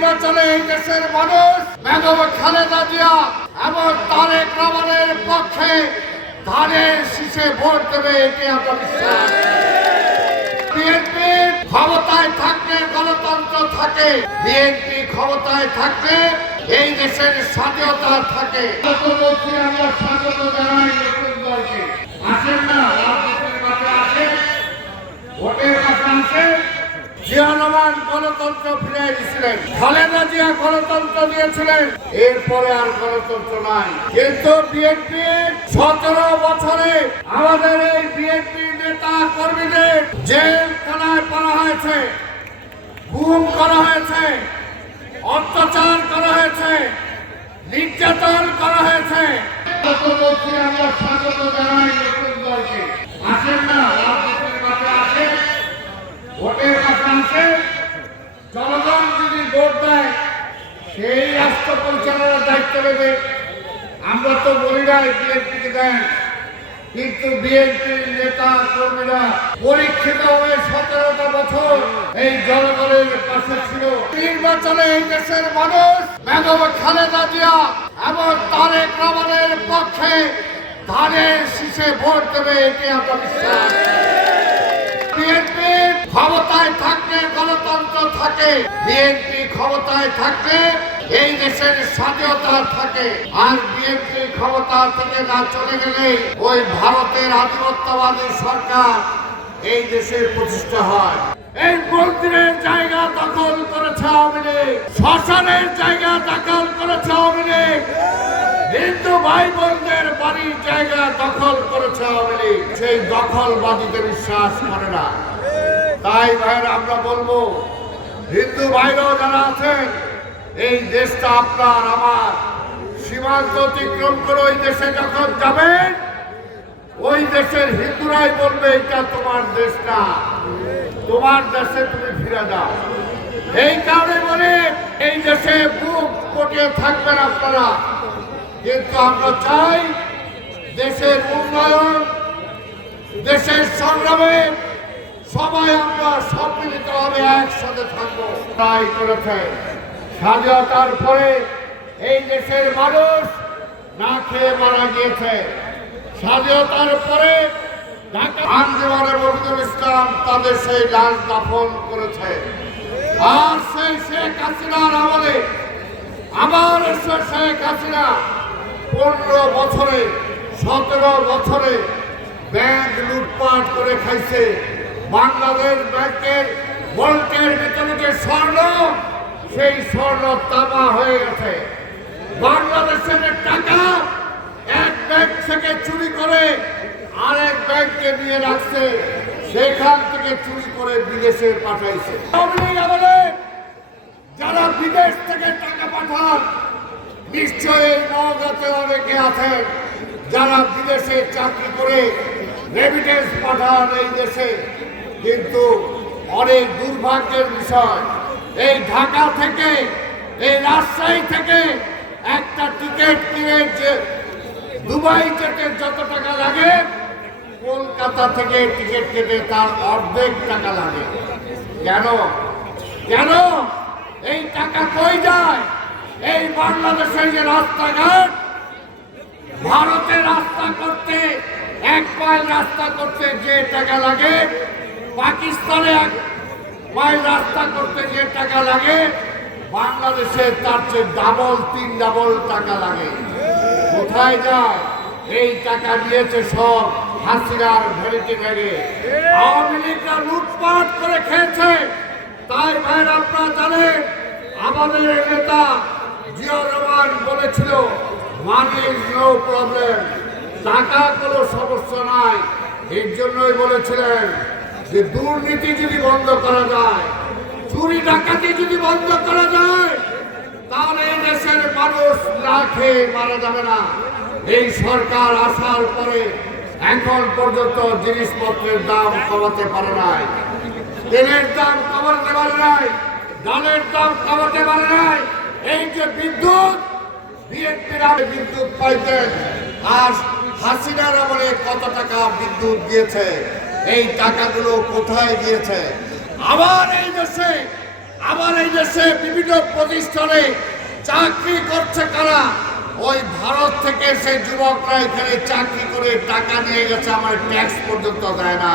নির্বাচনে এই দেশের মানুষ বেগম খালেদা জিয়া এবং তারেক রহমানের পক্ষে ধানের শীষে ভোট দেবে, এটি আমরা বিশ্বাস। বিএনপি ক্ষমতায় থাকলে গণতন্ত্র থাকে, বিএনপি ক্ষমতায় থাকলে এই দেশের স্বাধীনতা থাকে। আমরা স্বাগত জানাই নতুন দলকে। আসেন না, রাজনীতির মাঠে আসেন, ভোটের মাঠে আসেন। জিয়া রহমান গণতন্ত্র ফিরিয়ে দিয়েছিলেন, খালেদা জিয়া গণতন্ত্র দিয়েছিলেন, এরপরে আর গণতন্ত্র নাই। কিন্তু বিএনপি 17 বছরে আমাদের এই বিএনপি নেতা কর্মীদের জেলখানায় পড়া হয়েছে, গুম করা হয়েছে, অত্যাচার করা হয়েছে, নির্যাতন করা হয়েছে। আমরা স্বাগত জানাই নতুন দলকে। আসেন না, রাজনীতির মাঠে আসেন, ভোটের মাঠে আসেন। জনগণ যদি ভোট দেয় সেই রাষ্ট্র পরিচালনার দায়িত্ব নেবে। আমরা তো বলি নাই বিএনপিকে দেন, কিন্তু বিএনপির নেতা কর্মীরা পরীক্ষিত হয়ে 17টা বছর এই জনগণের পাশে ছিল। নির্বাচনে এই দেশের মানুষ বেগম খালেদা জিয়া এবং তারেক রহমানের পক্ষে ধানের শীষে ভোট দেবে, এটি আমরা বিশ্বাস। বিএনপি ক্ষমতায় থাকলে গণতন্ত্র থাকে, বিএনপি ক্ষমতায় থাকলে এই দেশের স্বাধীনতা থাকে। আর বিএনপি ক্ষমতা থেকে না চলে গেলে ওই ভারতের আধিপত্যবাদী সরকার এই দেশের প্রতিষ্ঠা হয়। এই মন্দিরের জায়গা দখল করেছে আওয়ামী লীগ, শ্মশানের জায়গা দখল করেছে আওয়ামী লীগ, হিন্দু ভাই বোনদের বাড়ির জায়গা দখল করেছে আওয়ামী লীগ। সেই দখলবাদীতে বিশ্বাস করে না। তাই ভাইয়ের আমরা বলবো, হিন্দু ভাইরাও যারা আছেন, এই দেশটা আপনার আমার। সীমান্ত অতিক্রম করে ওই দেশে যখন যাবেন, ওই দেশের হিন্দুরাই বলবে এটা তোমার দেশ না, তোমার দেশে তুমি ফিরে যাও। এই কারণে বলে এই দেশে বুক পটিয়ে থাকবেন আপনারা। কিন্তু আমরা চাই দেশের উন্নয়ন, দেশের সংগ্রামে সবাই আমরা সম্মিলিতভাবে একসাথে থাকবো। তাই করেছে স্বাধীনতার পরে এই দেশের মানুষ না খেয়ে মারা গিয়েছে। স্বাধীনতার পরে ঢাকা আন্দোলনের রফিকুল ইসলাম তাদের সেই লাশ দাফন করেছে। আর সেই শেখ হাসিনার আমলে আবার শেখ হাসিনা 15 বছরে 17 বছরে ব্যাংক লুটপাট করে খাইছে। বাংলাদেশ ব্যাংকের ভল্টের ভিতরে যে স্বর্ণ, সেই স্বর্ণ তামা হয়ে গেছে। বাংলাদেশের টাকা এক ব্যাংক থেকে চুরি করে আরেক ব্যাংকে নিয়ে রাখছে, সেখান থেকে চুরি করে বিদেশে পাঠাইছে। যারা বিদেশ থেকে টাকা পাঠান, নিশ্চয়ই নওগাঁতে অনেকে আছেন যারা বিদেশে চাকরি করে রেমিটেন্স পাঠান এই দেশে। কিন্তু অনেক দুর্ভাগ্যের বিষয়, এই ঢাকা থেকে, এই রাজশাহী থেকে একটা টিকিট কিনে যে দুবাই যেতে যত টাকা লাগে, কলকাতা থেকে টিকিট কেটে তার অর্ধেক টাকা লাগে। কেন কেন এই টাকা কই যায়? এই বাংলাদেশের যে রাস্তাঘাট, ভারতে রাস্তা করতে 1 মাইল রাস্তা করতে যে টাকা লাগে, পাকিস্তানে 1 মাইল রাস্তা করতে যে টাকা লাগে, বাংলাদেশে তার চেয়ে ডাবল 3 ডাবল টাকা লাগে। কোথায় যায়? এই টাকা দিয়েছে সব হাসিনার ভ্যানিটি ব্যাগে। আওয়ামী লীগরা লুটপাট করে খেয়েছে। তাই ভাই আপনারা জানেন, আমাদের নেতা জিয়া রহমান বলেছিল মানি ইজ নো প্রবলেম, টাকা কোনো সমস্যা নাই। এর জন্যই বলেছিলেন যে দুর্নীতি যদি বন্ধ করা যায়, চুরি ডাকাতি যদি বন্ধ করা যায়, তাহলে এই দেশের মানুষ না খেয়ে মারা যাবে না। এই সরকার আসার পরে এখন পর্যন্ত জিনিসপত্রের দাম কমাতে পারে নাই, তেলের দাম কমাতে পারে নাই, ডালের দাম কমাতে পারে নাই। এই যে বিদ্যুৎ, বিএনপিরা বিদ্যুৎ পাইতেন, আর হাসিনার আমলে কত টাকা বিদ্যুৎ দিয়েছে, এই টাকাগুলো কোথায় গিয়েছে? আবার এই দেশে আমার এই দেশে বিভিন্ন প্রতিষ্ঠানে চাকরি করছে কারা? ওই ভারত থেকে সেই যুবকরা এখানে চাকরি করে টাকা নিয়ে গেছে, আমার ট্যাক্স পর্যন্ত দেয় না।